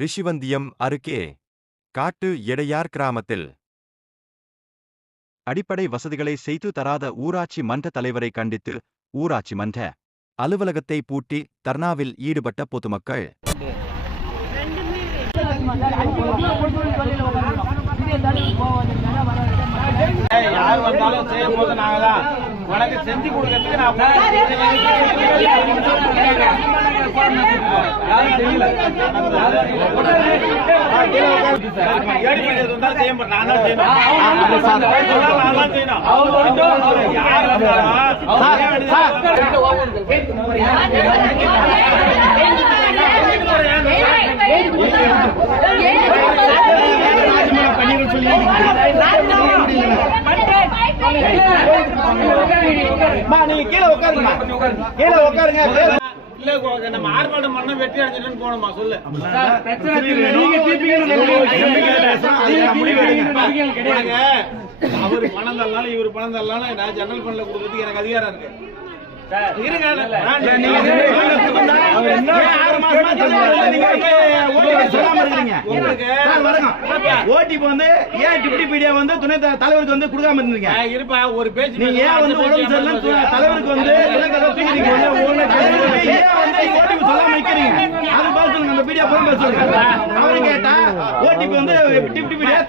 ரிஷிவந்தியம் அருகே காட்டு எடையார் கிராமத்தில் அடிப்படை வசதிகளை செய்து தராத ஊராட்சி மன்ற தலைவரை கண்டித்து ஊராட்சி மன்ற அலுவலகத்தை பூட்டி தர்ணாவில் ஈடுபட்ட பொதுமக்கள். யார் வந்தாலும் செய்யும் போது நாங்கதான் உனக்கு செஞ்சு கொடுக்கறதுக்கு நான் நீங்க கீழே உட்காருங்க, கீழே உட்காருங்க. இல்ல நம்ம ஆர்ப்பாட்டம் பண்ண வெற்றி அடைஞ்சிட்டு போனோமா சொல்லு. அவரு பணம் தரலாம் இவரு பணம் தரலாம் நான் ஜன்னல் பண்ணல கொடுக்கறதுக்கு எனக்கு அதிகாரம் இருக்கு. ஓடிபி வந்து ஏன் டிப்டி பீடியா வந்து துணை தலைவருக்கு வந்து கொடுக்காம இருந்தீங்க? இருப்பா ஒரு பேச்சு நீங்க ஏன் வந்து உடம்பு சரியில்லை தலைவருக்கு வந்து சொல்லாம வைக்கிறீங்க? அது பார்த்து சொல்லுங்க. அந்த பீடியா போய் சொல்லுங்க. அவரு கேட்டா ஓடிபி வந்து டிப்டி பீடியா